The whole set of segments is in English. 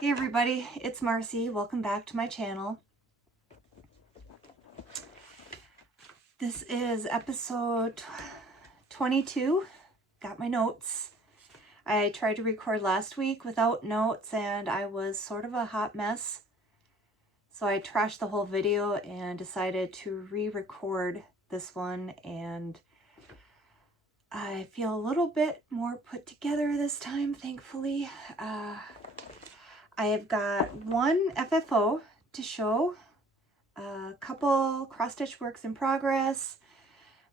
Hey everybody, it's Marcy. Welcome back to my channel. This is episode 22. Got my notes. I tried to record last week without notes and I was sort of a hot mess. So I trashed the whole video and decided to re-record this one, and I feel a little bit more put together this time, thankfully. I have got one FFO to show, a couple cross-stitch works in progress.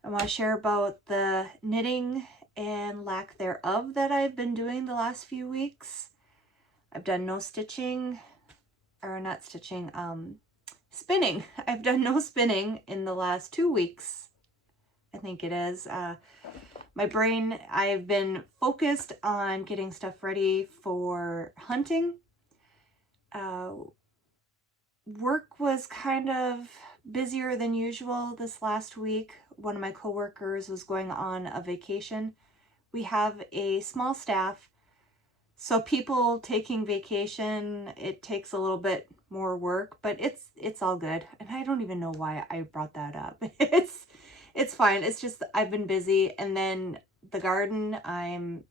I want to share about the knitting and lack thereof that I've been doing the last few weeks. I've done no stitching, or not stitching, spinning. I've done no spinning in the last 2 weeks, I think it is. My brain, I've been focused on getting stuff ready for hunting. Work was kind of busier than usual this last week. One of my coworkers was going on a vacation. We have a small staff, so people taking vacation, it takes a little bit more work, but it's all good. And I don't even know why I brought that up. It's fine. It's just I've been busy. And then the garden, I'm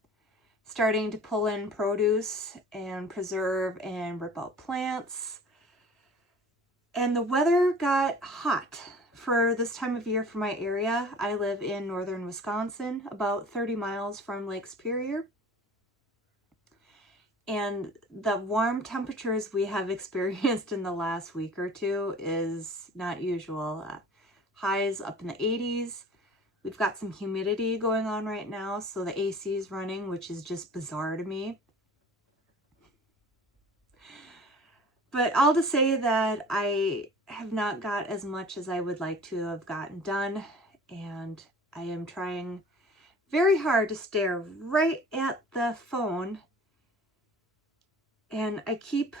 starting to pull in produce and preserve and rip out plants. And the weather got hot for this time of year for my area. I live in northern Wisconsin, about 30 miles from Lake Superior. And the warm temperatures we have experienced in the last week or two is not usual. Highs up in the 80s. We've got some humidity going on right now, so the AC is running, which is just bizarre to me. But I'll just say that I have not got as much as I would like to have gotten done, and I am trying very hard to stare right at the phone, and I keep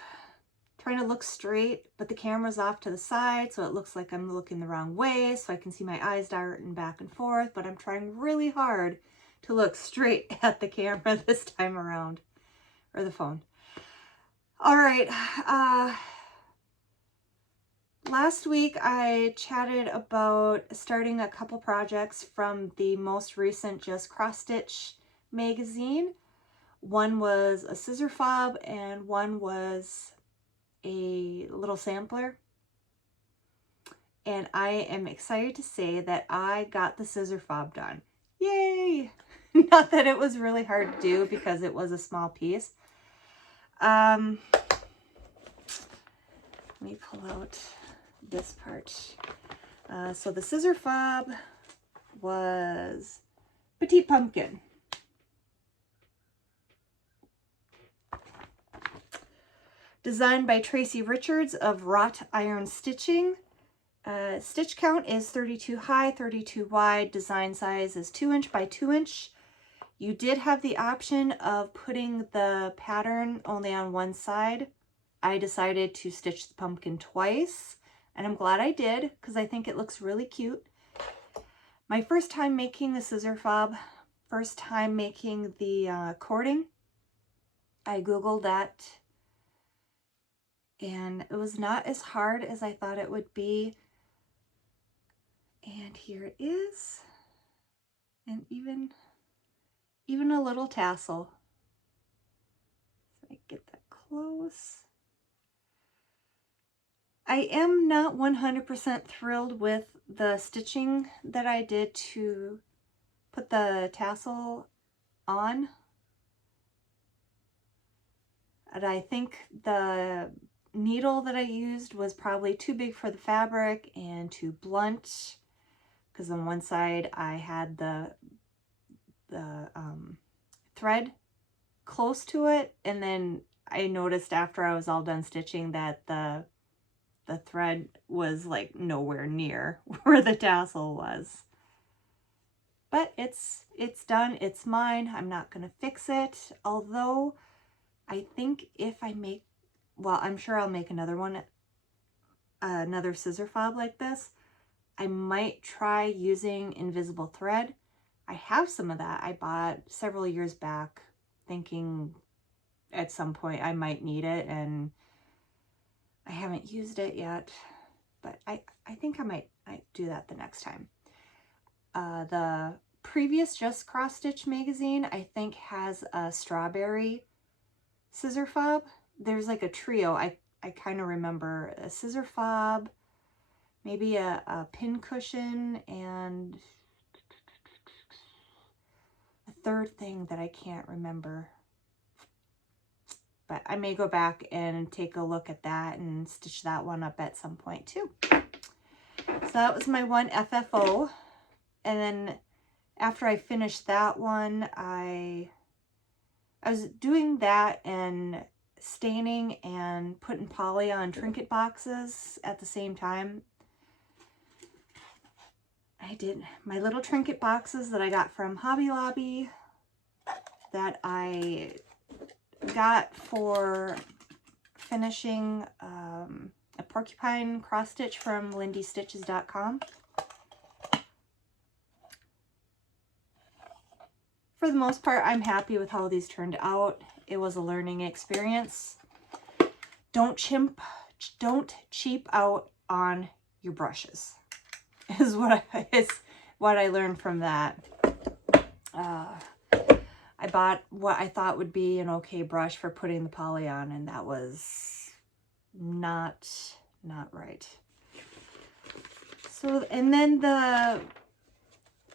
trying to look straight, but the camera's off to the side, so it looks like I'm looking the wrong way, so I can see my eyes darting back and forth, but I'm trying really hard to look straight at the camera this time around, or the phone. All right, last week I chatted about starting a couple projects from the most recent Just Cross Stitch magazine. One was a scissor fob and one was a little sampler. And I am excited to say that I got the scissor fob done. Yay! Not that it was really hard to do because it was a small piece. Let me pull out this part. So the scissor fob was Petite Pumpkin. Designed by Tracy Richards of Wrought Iron Stitching. Stitch count is 32 high, 32 wide. Design size is 2 inch by 2 inch. You did have the option of putting the pattern only on one side. I decided to stitch the pumpkin twice, and I'm glad I did because I think it looks really cute. My first time making the scissor fob, first time making the cording. I Googled that, and it was not as hard as I thought it would be. And here it is, and even a little tassel. So I get that close. I am not 100% thrilled with the stitching that I did to put the tassel on. And I think the needle that I used was probably too big for the fabric and too blunt, because on one side I had the thread close to it, and then I noticed after I was all done stitching that the thread was like nowhere near where the tassel was. But it's done, it's mine. I'm not gonna fix it, although I think if I make, well, I'm sure I'll make another one, another scissor fob like this. I might try using invisible thread. I have some of that. I bought several years back thinking at some point I might need it, and I haven't used it yet, but I think I might do that the next time. The previous Just Cross Stitch magazine, I think, has a strawberry scissor fob. There's like a trio. I kind of remember a scissor fob, maybe a pin cushion, and a third thing that I can't remember. But I may go back and take a look at that and stitch that one up at some point too. So that was my one FFO. And then after I finished that one, I was doing that and staining and putting poly on trinket boxes at the same time. I did my little trinket boxes that I got from Hobby Lobby that I got for finishing a porcupine cross stitch from lindystitches.com. For the most part, I'm happy with how these turned out. It was a learning experience. Don't cheap out on your brushes, is what I learned from that. I bought what I thought would be an okay brush for putting the poly on, and that was not right. So, and then the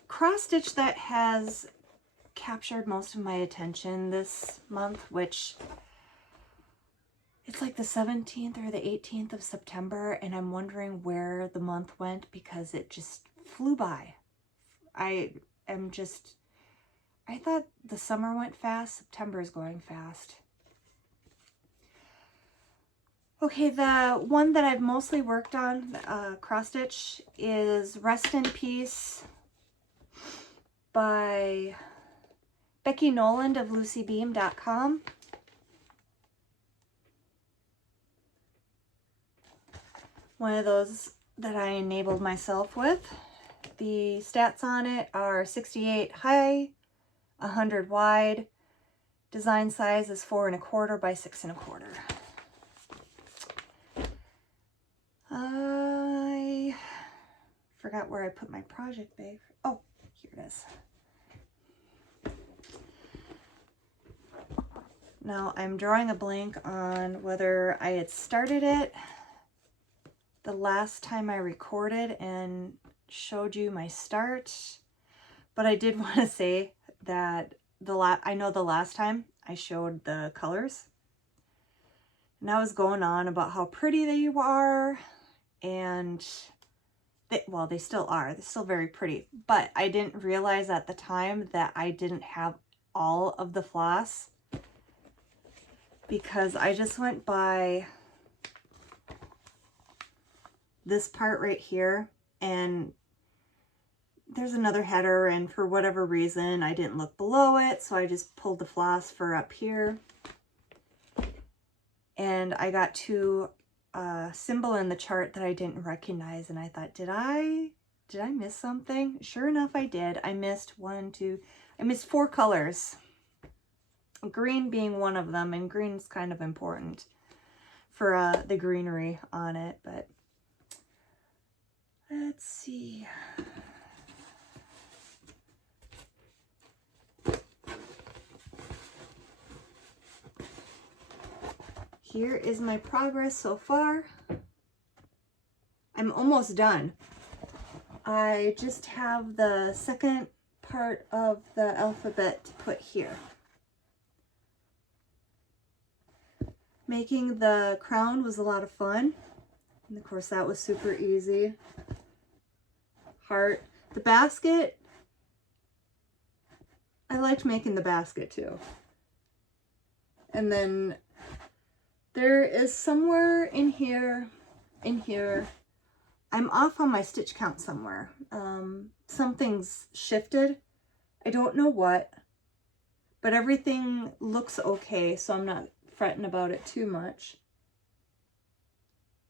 cross stitch that has captured most of my attention this month, which it's like the 17th or the 18th of September, and I'm wondering where the month went because it just flew by. I thought the summer went fast. September is going fast. Okay, the one that I've mostly worked on, cross stitch, is Rest in Peace by Becky Noland of LucyBeam.com. One of those that I enabled myself with. The stats on it are 68 high, 100 wide. Design size is 4 1/4 by 6 1/4. I forgot where I put my project bag. Oh, here it is. Now I'm drawing a blank on whether I had started it the last time I recorded and showed you my start, but I did want to say that I know the last time I showed the colors, and I was going on about how pretty they are, and they still are. They're still very pretty, but I didn't realize at the time that I didn't have all of the floss, because I just went by this part right here, and there's another header, and for whatever reason I didn't look below it, so I just pulled the floss for up here, and I got to a symbol in the chart that I didn't recognize, and I thought, did I miss something? Sure enough, I did. I missed I missed 4 colors, green being one of them, and green's kind of important for the greenery on it. But let's see. Here is my progress so far. I'm almost done. I just have the second part of the alphabet to put here. Making the crown was a lot of fun. And of course that was super easy. Heart. The basket, I liked making the basket too. And then there is somewhere in here, I'm off on my stitch count somewhere. Something's shifted. I don't know what, but everything looks okay, so I'm not fretting about it too much.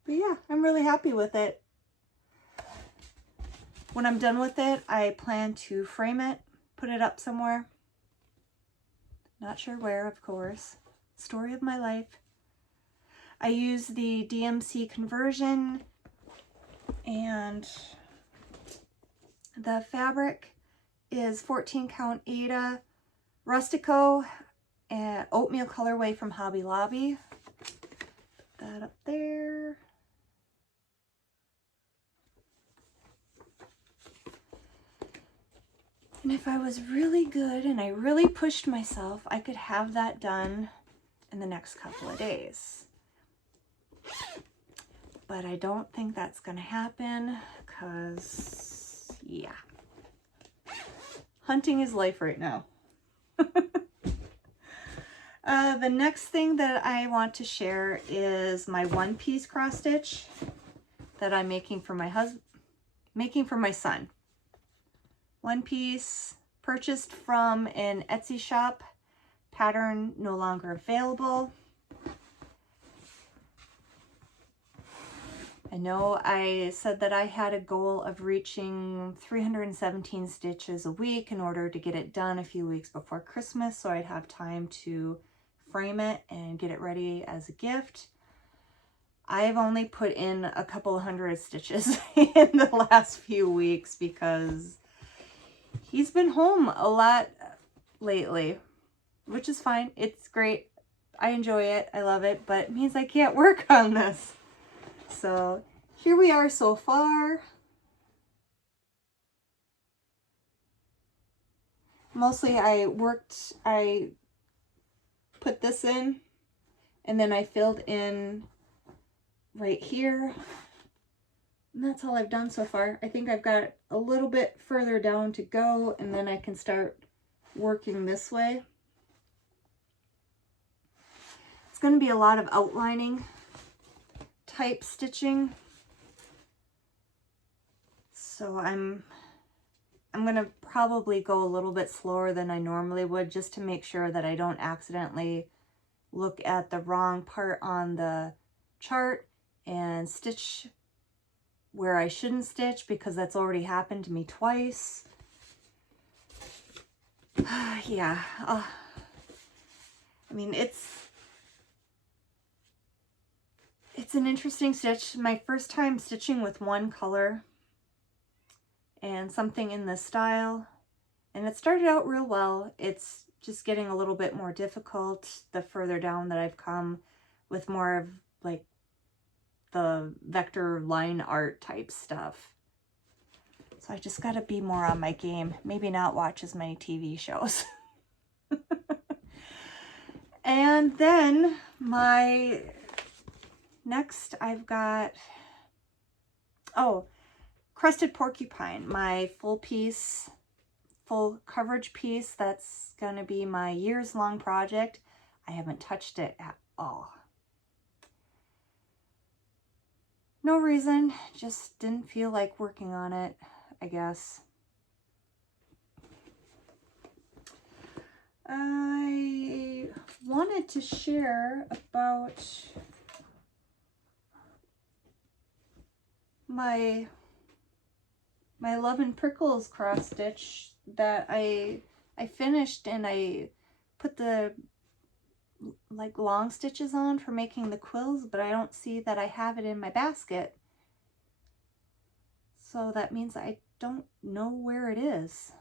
But yeah, I'm really happy with it. When I'm done with it, I plan to frame it, put it up somewhere. Not sure where, of course. story of my life. I use the DMC conversion, and the fabric is 14 count Aida Rustico and oatmeal colorway from Hobby Lobby. Put that up there. And if I was really good and I really pushed myself, I could have that done in the next couple of days. But I don't think that's going to happen because, yeah. Hunting is life right now. The next thing that I want to share is my one-piece cross stitch that I'm making for my son. One piece purchased from an Etsy shop, pattern no longer available. I know I said that I had a goal of reaching 317 stitches a week in order to get it done a few weeks before Christmas so I'd have time to frame it and get it ready as a gift. I've only put in a couple hundred stitches in the last few weeks because he's been home a lot lately, which is fine. It's great. I enjoy it. I love it, but it means I can't work on this. So here we are so far. Mostly I put this in and then I filled in right here. And that's all I've done so far. I think I've got a little bit further down to go and then I can start working this way. It's going to be a lot of outlining type stitching. So I'm going to probably go a little bit slower than I normally would just to make sure that I don't accidentally look at the wrong part on the chart and stitch where I shouldn't stitch, because that's already happened to me twice. Yeah. I mean, it's an interesting stitch. My first time stitching with one color and something in this style, and it started out real well. It's just getting a little bit more difficult the further down that I've come with more of like the vector line art type stuff. So I just got to be more on my game. Maybe not watch as many TV shows. And then next I've got, Crested Porcupine, my full coverage piece. That's going to be my years-long project. I haven't touched it at all. No reason, just didn't feel like working on it, I guess. I wanted to share about my Love and Prickles cross stitch that I finished, and I put the like long stitches on for making the quills, but I don't see that I have it in my basket. So that means I don't know where it is.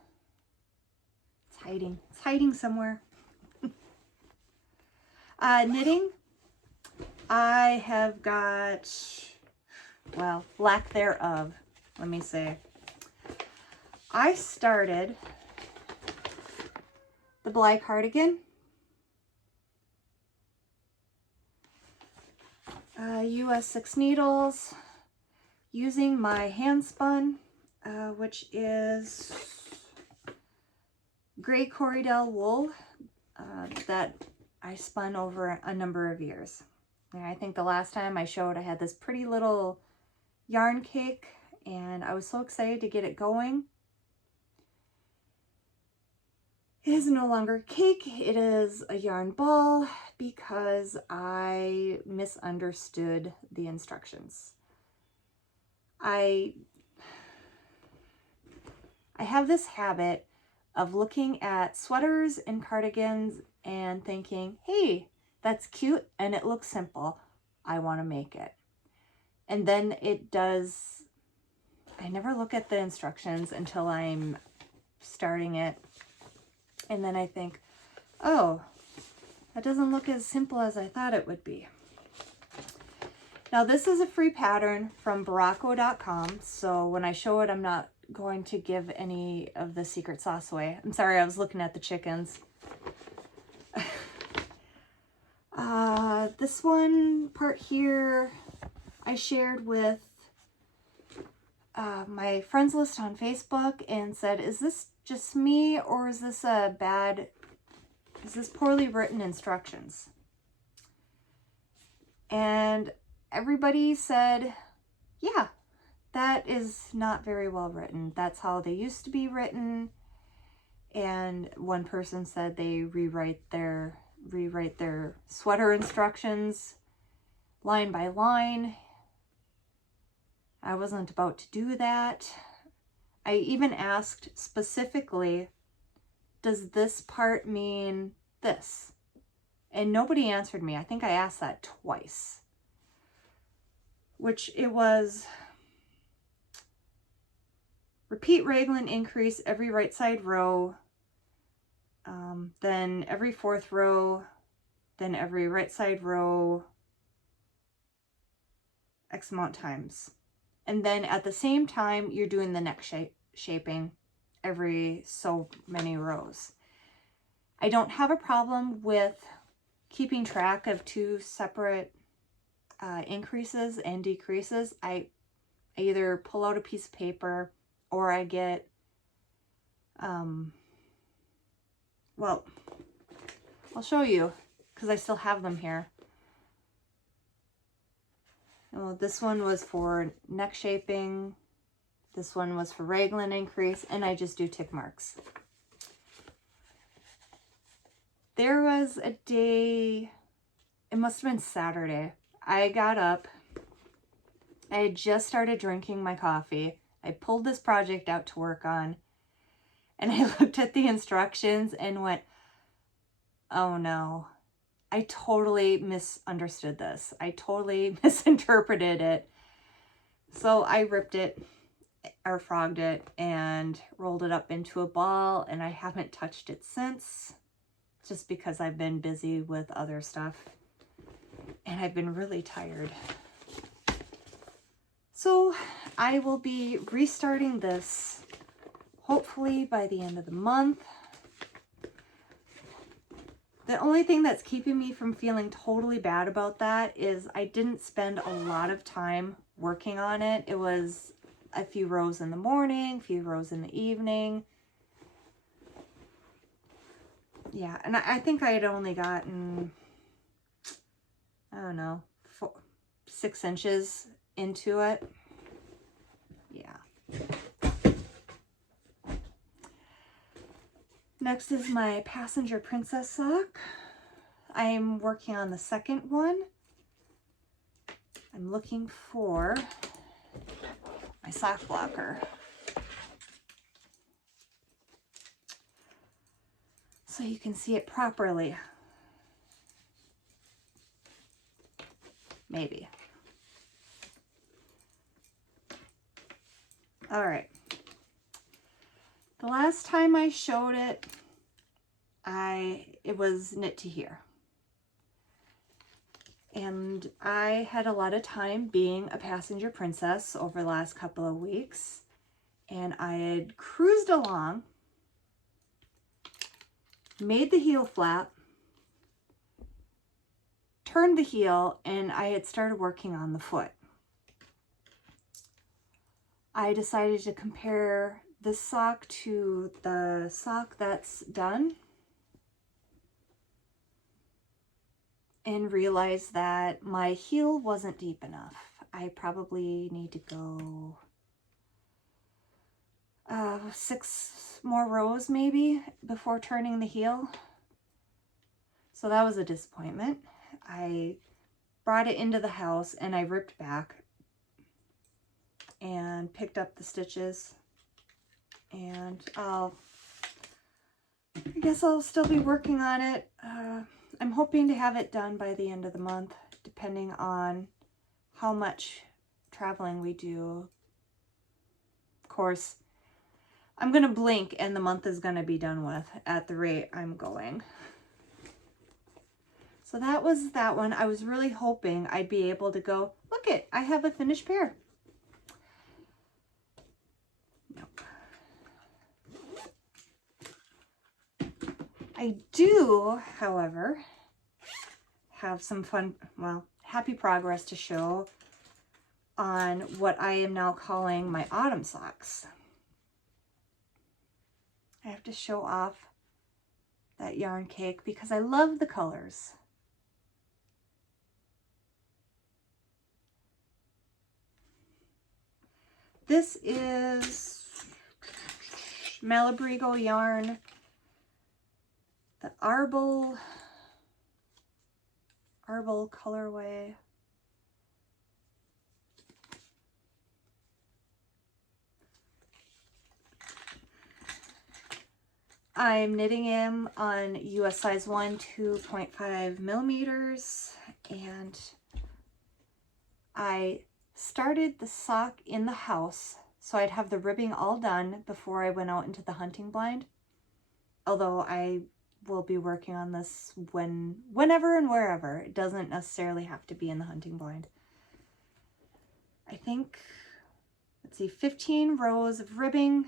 It's hiding. It's hiding somewhere. Knitting. I have got, well, lack thereof, let me say. I started the Bly Cardigan. US 6 needles, using my hand spun, which is gray Corriedale wool that I spun over a number of years. And I think the last time I showed, I had this pretty little yarn cake, and I was so excited to get it going. It is no longer cake, it is a yarn ball, because I misunderstood the instructions. I have this habit of looking at sweaters and cardigans and thinking, hey, that's cute and it looks simple. I want to make it. And then it does, I never look at the instructions until I'm starting it. And then I think, oh, that doesn't look as simple as I thought it would be. Now this is a free pattern from Baracco.com. So when I show it, I'm not going to give any of the secret sauce away. I'm sorry, I was looking at the chickens. This one part here I shared with my friends list on Facebook and said, is this just me or is this poorly written instructions? And everybody said, yeah, that is not very well written. That's how they used to be written. And one person said they rewrite their sweater instructions line by line. I wasn't about to do that. I even asked specifically, does this part mean this? And nobody answered me. I think I asked that twice. Which it was, repeat raglan increase every right side row, then every fourth row, then every right side row, X amount times. And then at the same time, you're doing the neck shaping every so many rows. I don't have a problem with keeping track of two separate increases and decreases. I either pull out a piece of paper or I get, well, I'll show you because I still have them here. Well, this one was for neck shaping. This one was for raglan increase, and I just do tick marks. There was a day, it must have been Saturday. I got up. I had just started drinking my coffee. I pulled this project out to work on, and I looked at the instructions and went, oh no. I totally misunderstood this. I totally misinterpreted it. So I ripped it or frogged it and rolled it up into a ball, and I haven't touched it since, just because I've been busy with other stuff and I've been really tired. So I will be restarting this hopefully by the end of the month. The only thing that's keeping me from feeling totally bad about that is I didn't spend a lot of time working on it. It was a few rows in the morning, a few rows in the evening. Yeah, and I think I had only gotten, I don't know, 6 inches into it. Yeah. Next is my passenger princess sock. I'm working on the second one. I'm looking for my sock blocker. So you can see it properly. Maybe. All right. The last time I showed it, it was knit to here. And I had a lot of time being a passenger princess over the last couple of weeks. And I had cruised along, made the heel flap, turned the heel, and I had started working on the foot. I decided to compare this sock to the sock that's done and realized that my heel wasn't deep enough. I probably need to go 6 more rows maybe before turning the heel. So that was a disappointment. I brought it into the house and I ripped back and picked up the stitches, and I guess I'll still be working on it. I'm hoping to have it done by the end of the month, depending on how much traveling we do. Of course, I'm going to blink and the month is going to be done with at the rate I'm going. So that was that one. I was really hoping I'd be able to go, look it, I have a finished pair. Nope. I do, however, have some fun, well, happy progress to show on what I am now calling my autumn socks. I have to show off that yarn cake because I love the colors. This is Malabrigo yarn, the Arbol colorway. I'm knitting him on US size 1, 2.5 millimeters, and I started the sock in the house so I'd have the ribbing all done before I went out into the hunting blind. Although I will be working on this whenever and wherever. It doesn't necessarily have to be in the hunting blind. I think, let's see, 15 rows of ribbing.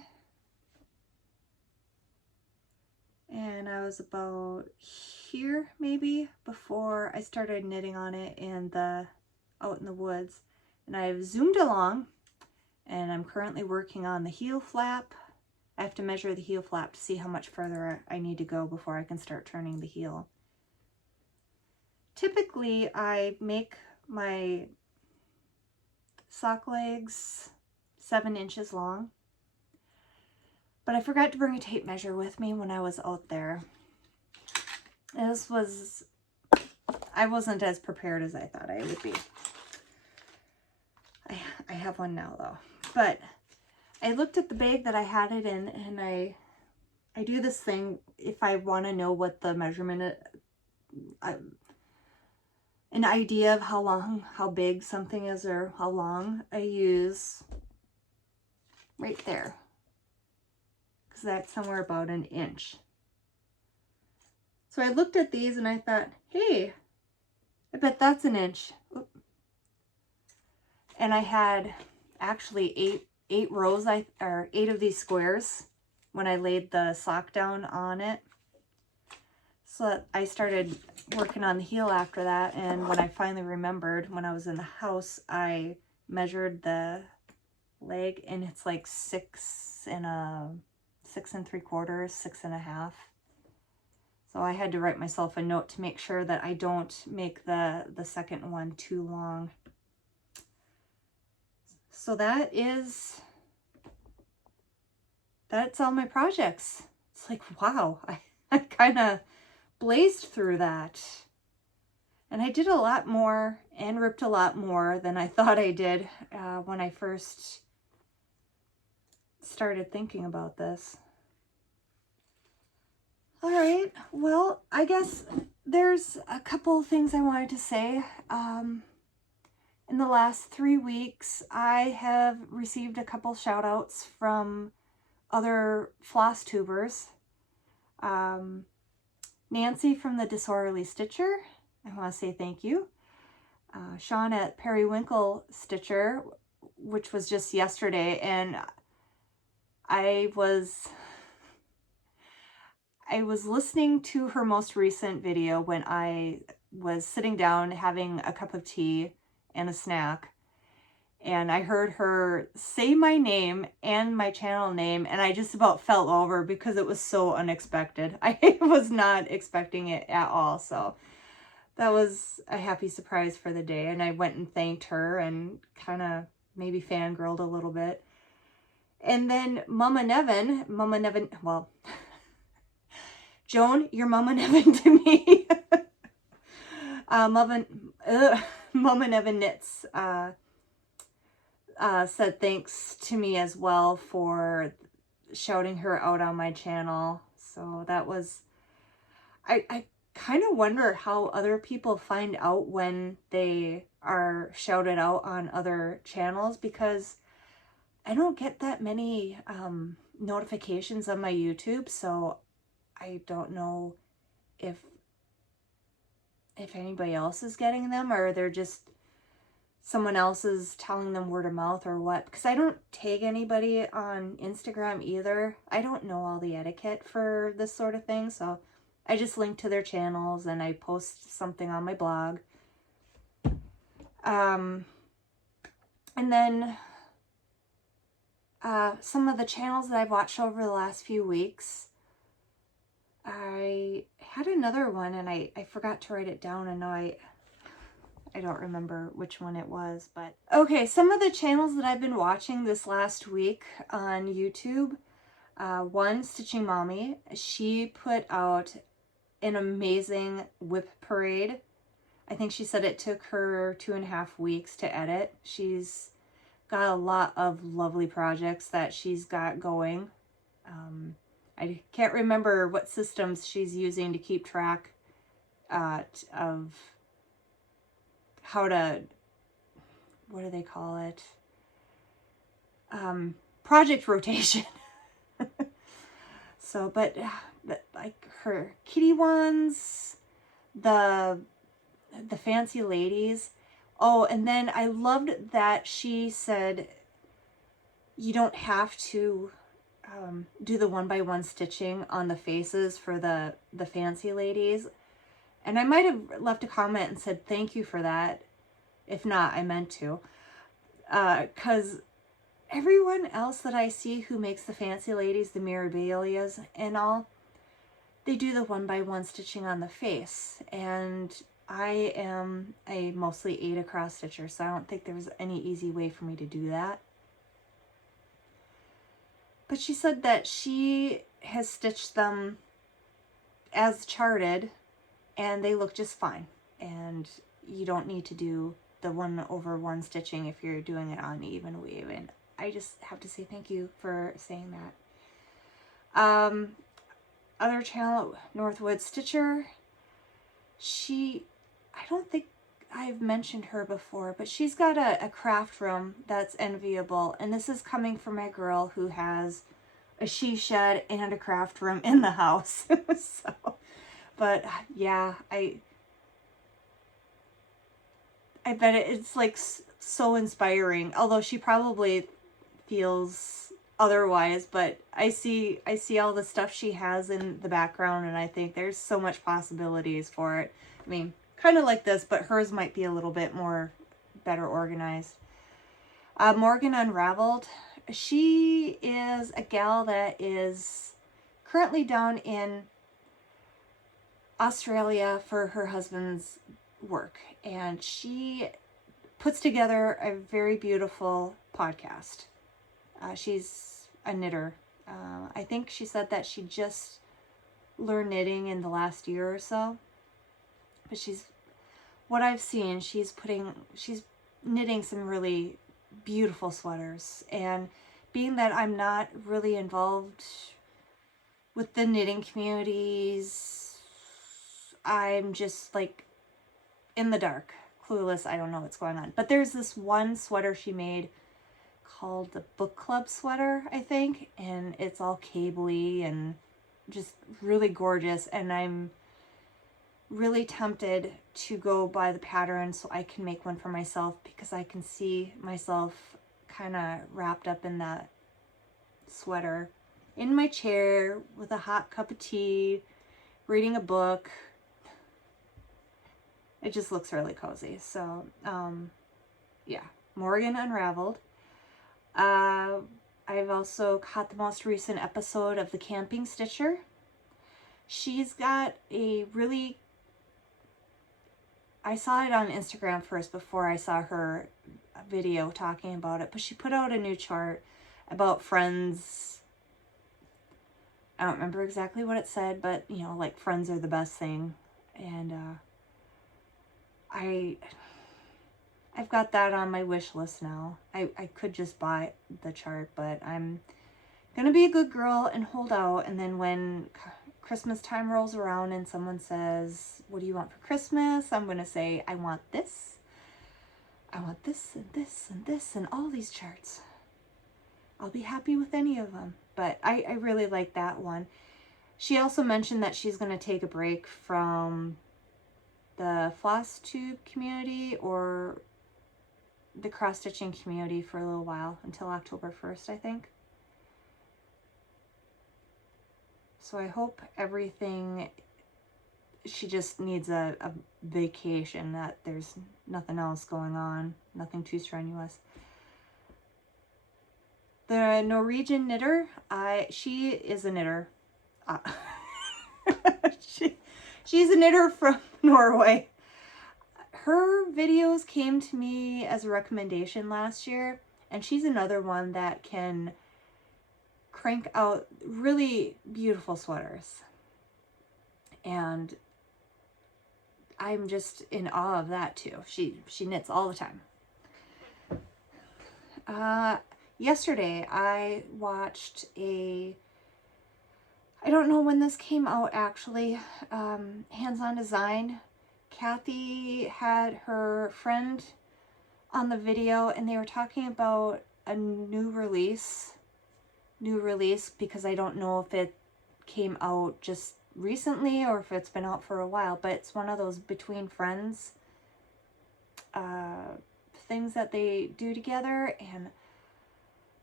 And I was about here maybe before I started knitting on it out in the woods. And I've zoomed along and I'm currently working on the heel flap. I have to measure the heel flap to see how much further I need to go before I can start turning the heel. Typically, I make my sock legs 7 inches long, but I forgot to bring a tape measure with me when I was out there. I wasn't as prepared as I thought I would be. I have one now though, but I looked at the bag that I had it in, and I do this thing if I want to know what the measurement, an idea of how big something is or how long, I use right there, because that's somewhere about 1 inch. So I looked at these and I thought, hey, I bet that's 1 inch. Oop. And I had actually eight rows, or 8 of these squares when I laid the sock down on it. So I started working on the heel after that, and when I finally remembered when I was in the house, I measured the leg, and it's like 6 3/4, 6.5. So I had to write myself a note to make sure that I don't make the second one too long. So that's all my projects. It's like, wow, I kind of blazed through that. And I did a lot more and ripped a lot more than I thought I did when I first started thinking about this. All right, well, I guess there's a couple things I wanted to say. In the last 3 weeks, I have received a couple shout outs from other floss tubers. Nancy from the Disorderly Stitcher, I want to say thank you. Sean at Periwinkle Stitcher, which was just yesterday, and I was listening to her most recent video when I was sitting down having a cup of tea and a snack, and I heard her say my name and my channel name, and I just about fell over because it was so unexpected. I was not expecting it at all, so that was a happy surprise for the day, and I went and thanked her and kind of maybe fangirled a little bit. And then Mama Nevin, well, Joan, you're Mama Nevin to me. Mama Nevin Knits said thanks to me as well for shouting her out on my channel. So that was, I kind of wonder how other people find out when they are shouted out on other channels, because I don't get that many notifications on my YouTube, so I don't know if anybody else is getting them, or they're just someone else is telling them word of mouth or what, because I don't tag anybody on Instagram either. I don't know all the etiquette for this sort of thing, so I just link to their channels and I post something on my blog. And then some of the channels that I've watched over the last few weeks, I had another one and I forgot to write it down, and now I don't remember which one it was, but okay, some of the channels that I've been watching this last week on YouTube. One, Stitching Mommy, she put out an amazing whip parade. I think she said it took her 2.5 weeks to edit. She's got a lot of lovely projects that she's got going. I can't remember what systems she's using to keep track of how to, what do they call it? Project rotation. So, but like her kitty ones, the fancy ladies. Oh, and then I loved that she said you don't have to do the 1x1 stitching on the faces for the fancy ladies. And I might have left a comment and said thank you for that. If not, I meant to. Because everyone else that I see who makes the fancy ladies, the Mirabilias and all, they do the 1x1 stitching on the face. And I am a mostly 8 across stitcher, so I don't think there's any easy way for me to do that. But she said that she has stitched them as charted and they look just fine. And you don't need to do the 1/1 stitching if you're doing it on even weave. And I just have to say thank you for saying that. Other channel, Northwood Stitcher, I don't think I've mentioned her before, but she's got a craft room that's enviable. And this is coming from a girl who has a she shed and a craft room in the house. So, but yeah, I bet it's like so inspiring, although she probably feels otherwise, but I see all the stuff she has in the background and I think there's so much possibilities for it. I mean, kind of like this, but hers might be a little bit more better organized. Morgan Unraveled, she is a gal that is currently down in Australia for her husband's work, and she puts together a very beautiful podcast. She's a knitter. I think she said that she just learned knitting in the last year or so, but what I've seen, she's knitting some really beautiful sweaters. And being that I'm not really involved with the knitting communities, I'm just like in the dark, clueless. I don't know what's going on. But there's this one sweater she made called the Book Club sweater, I think, and it's all cabley and just really gorgeous. And I'm really tempted to go buy the pattern so I can make one for myself, because I can see myself kind of wrapped up in that sweater in my chair with a hot cup of tea, reading a book. It just looks really cozy. So, yeah, Morgan Unraveled. I've also caught the most recent episode of The Camping Stitcher. She's got a really, I saw it on Instagram first before I saw her video talking about it, but she put out a new chart about friends. I don't remember exactly what it said, but you know, like friends are the best thing. And I've got that on my wish list now. I could just buy the chart, but I'm gonna be a good girl and hold out, and then when Christmas time rolls around and someone says, what do you want for Christmas? I'm going to say, I want this. I want this and this and this and all these charts. I'll be happy with any of them. But I really like that one. She also mentioned that she's going to take a break from the floss tube community or the cross stitching community for a little while, until October 1st, I think. So I hope everything, she just needs a vacation, that there's nothing else going on, nothing too strenuous. The Norwegian knitter, she is a knitter. She's a knitter from Norway. Her videos came to me as a recommendation last year, and she's another one that can crank out really beautiful sweaters. And I'm just in awe of that too. She knits all the time. Yesterday I watched I don't know when this came out actually, Hands-On Design. Kathy had her friend on the video and they were talking about a new release because I don't know if it came out just recently or if it's been out for a while, but it's one of those between friends things that they do together. And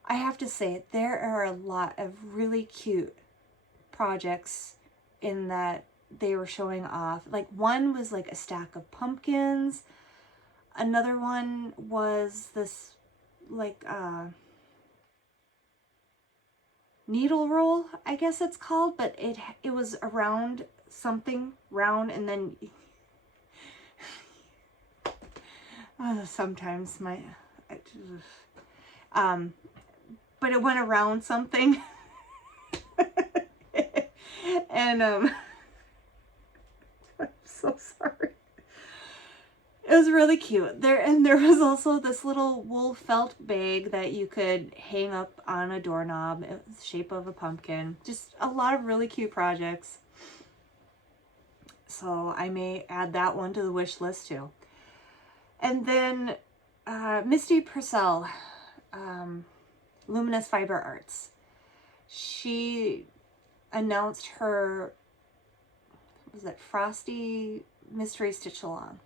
I have to say, there are a lot of really cute projects in that they were showing off. Like one was like a stack of pumpkins. Another one was this like needle roll, I guess it's called, but it was around something round, and then sometimes but it went around something. And I'm so sorry. It was really cute. There was also this little wool felt bag that you could hang up on a doorknob. It was the shape of a pumpkin. Just a lot of really cute projects. So I may add that one to the wish list too. And then Misty Purcell, Luminous Fiber Arts. She announced her, was it Frosty Mystery Stitch Along?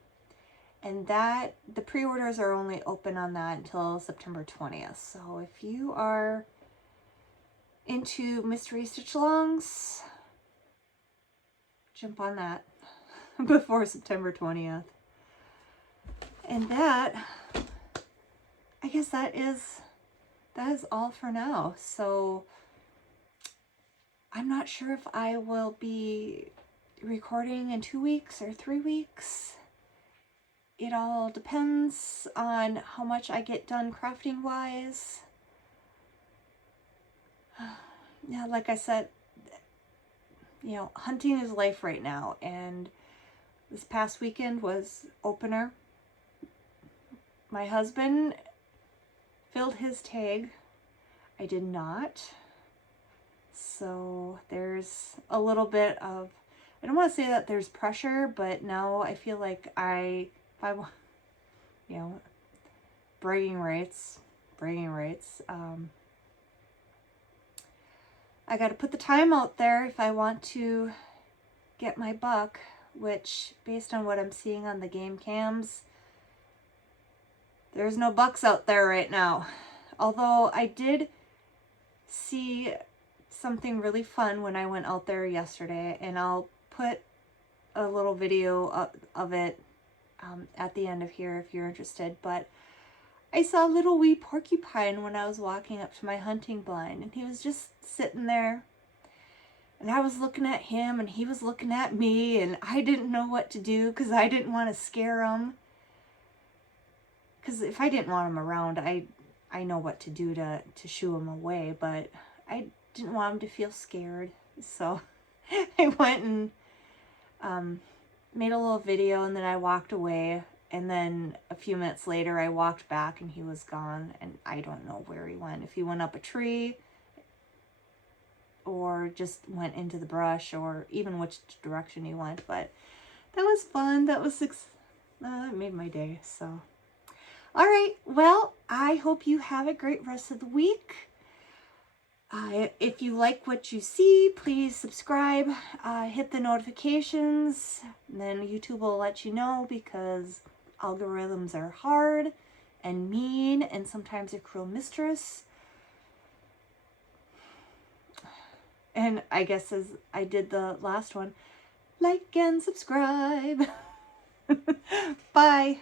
And that, the pre-orders are only open on that until September 20th. So if you are into mystery stitch alongs, jump on that before September 20th. And that, I guess that is all for now. So I'm not sure if I will be recording in 2 weeks or 3 weeks. It all depends on how much I get done crafting wise. Yeah, like I said, you know, hunting is life right now, and this past weekend was opener. My husband filled his tag. I did not. So there's a little bit of, I don't want to say that there's pressure, but now I feel like if I want, you know, bragging rights, I got to put the time out there if I want to get my buck, which based on what I'm seeing on the game cams, there's no bucks out there right now. Although I did see something really fun when I went out there yesterday, and I'll put a little video of it at the end of here if you're interested. But I saw a little wee porcupine when I was walking up to my hunting blind, and he was just sitting there, and I was looking at him and he was looking at me, and I didn't know what to do because I didn't want to scare him. Because if I didn't want him around, I know what to do to shoo him away, but I didn't want him to feel scared. So I went and made a little video, and then I walked away, and then a few minutes later I walked back and he was gone, and I don't know where he went. If he went up a tree or just went into the brush, or even which direction you went. But that was fun. That was that made my day. So, all right. Well, I hope you have a great rest of the week. If you like what you see, please subscribe, hit the notifications, and then YouTube will let you know, because algorithms are hard and mean and sometimes a cruel mistress. And I guess as I did the last one, like and subscribe. Bye.